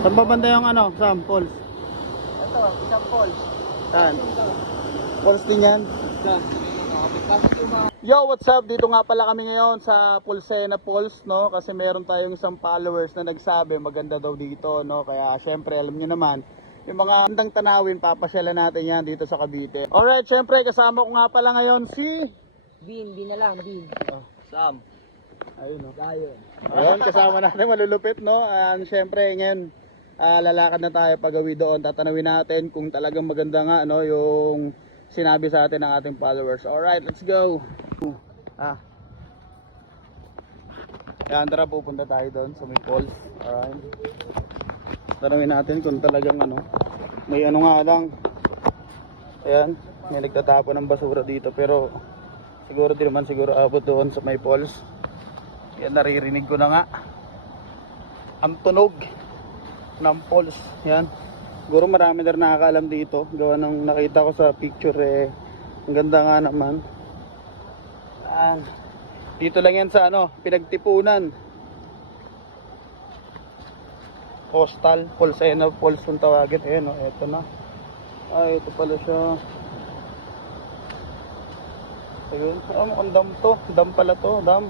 Saan ba banda yung ano, Sam, Pauls? Ito, isang falls. Saan? Pauls din yan? Yo, what's up? Dito nga pala kami ngayon sa Pulsena Pulse, no? Kasi meron tayong isang followers na nagsabi maganda daw dito, no? Kaya syempre, alam nyo naman, yung mga handang tanawin, papasyalan natin yan dito sa Cavite. Alright, syempre, kasama ko nga pala ngayon si... Bean, Bean na lang, Bean. Oh, Sam. Ayun, no? Gayon. Ayun, kasama natin, malulupit, no? And syempre, ngayon, ah, lalakad na tayo pagawi doon. Tatanawin natin kung talagang maganda nga, no? Yung sinabi sa atin ng ating followers. Alright, let's go! Ah. Kaya tara, pupunta tayo doon sa may falls. Alright. Tanawin natin kung talagang ano, may ano nga lang. Ayan, may nagtatapon ng basura dito pero siguro di naman siguro abot doon sa may. Yan, naririnig ko na nga. Ang tunog ng falls. Yan. Siguro marami na rin nakakaalam dito. Gawa ng nakita ko sa picture eh. Ang ganda nga naman. Ah, dito lang yan sa ano, pinagtipunan. Hostal, Polsena, Falls kung tawagin. Ayan o, eto na. Ay, ito pala siya. Ayun, ah, mukhang dam to. Dam pala to, dam.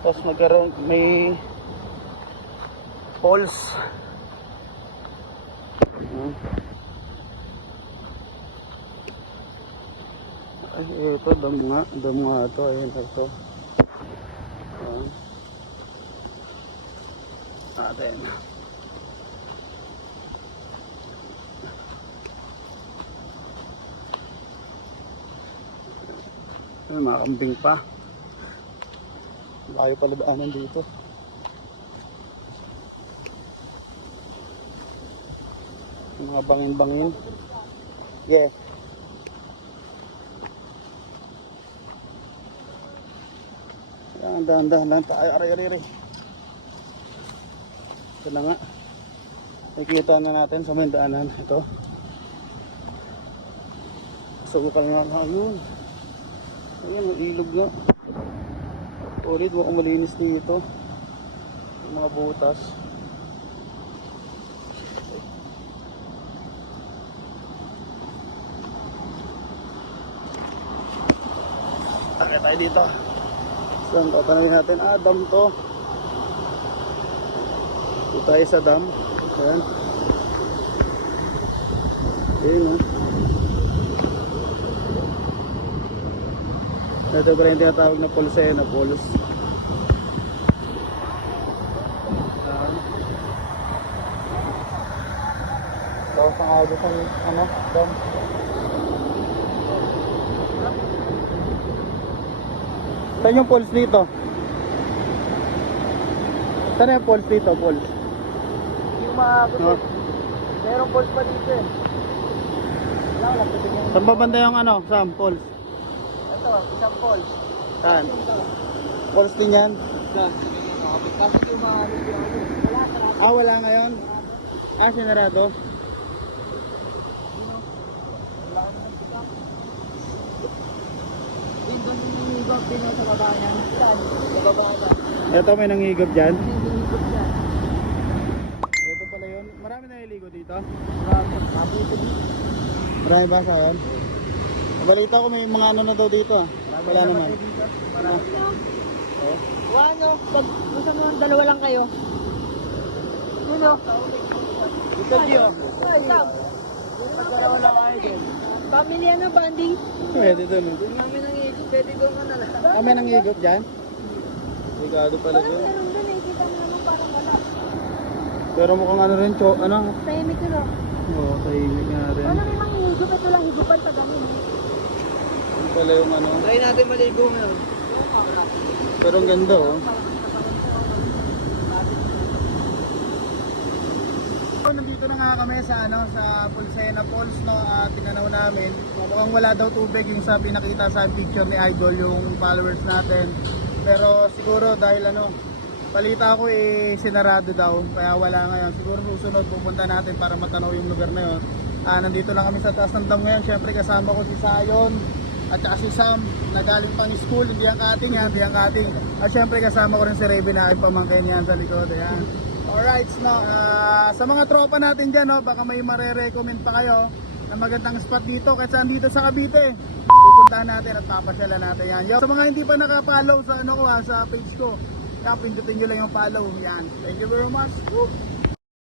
Tapos nagkaroon, may falls. Hmm. Ay, ito, dam nga. Dam nga ito. Ayun, ito. Ayan. Atin. Ay, mga kambing pa. Layo pala daanan dito. Mga bangin-bangin. Yeah. Yan, dahan-dahan lang tayo. Aray, aray, aray. Ito na nga. Nakikita na natin sa may daanan. Ito. Sugukal nga na. Ayun, may ilog nga. Ulit, mukhang malinis dito. Yung mga butas. Takya tayo dito. Saan tatanungin natin? Ah, dam to. Dito tayo sa dam. Ayan. Ayun oh. Ito pala yung tinatawag na. Ayan. Tapos ang agos ang ano, dam. Saan yung pulse dito? Saan yung pulse dito, pulse? Yung mga No? Merong falls pa dito eh. Wala, wala pa yung... Saan ba banda yung ano, Sam, pulse? Ito, isang falls. Saan? Pulse din yan? Yan. Bakit yung mga ano ano? Ah, wala ngayon? Ah, sinarado? Wala ka naman sika. Yung sa baba niya. Yan, sa baba na. Ito may nangigop dyan. Ito pala yun. Marami na iligo dito. Marami. Marami ba sa akin? Balita ko may mga ano na daw dito ah. Wala naman. Marami. Eh? Ano, pag gusto mo dalawa lang kayo. Sino? Ito Gio. Ay, Sam. Pag dalawa lang kayo din. Pamilya na banding. Pwede eh. Doon namin ang ikot, pwede ko ka na lang. Ah, may nangigop dyan? Ligado pala dyan. meron doon eh, kita mo naman parang wala. Pero mukhang ano rin, cho, ano? Tahimik ko no. Oo, tahimik nga rin. Wala namang higup, ito lang higupan sa gamin eh. Yung pala yung ano. Try natin maligo ngayon. Pero ang ganda oh. So, nandito na nga kami sa ano sa Pulsena Falls no at tinanaw namin. Mukhang wala daw tubig yung sa pinakita sa picture ni Idol yung followers natin. Pero siguro dahil ano balita ko eh sinarado daw kaya wala ngayon. Siguro susunod pupunta natin para matanaw yung lugar na yun. Ah, nandito lang kami sa taas ng dam ngayon. Syempre kasama ko si Sayon at saka si Sam na galing pang school. Hindi ang kating yan hindi ang kating at syempre kasama ko rin si Raven na aking pamangkin yan sa likod ayan Alright, na ah, sa mga tropa natin dyan, no, baka may mare-recommend pa kayo na magandang spot dito kasi saan dito sa Cavite. Pupuntahan natin at papasyalan natin yan. Yo, sa mga hindi pa nakapollow sa ano ko ha, sa page ko, kaya pindutin nyo lang yung follow. Yan. Thank you very much. Woo!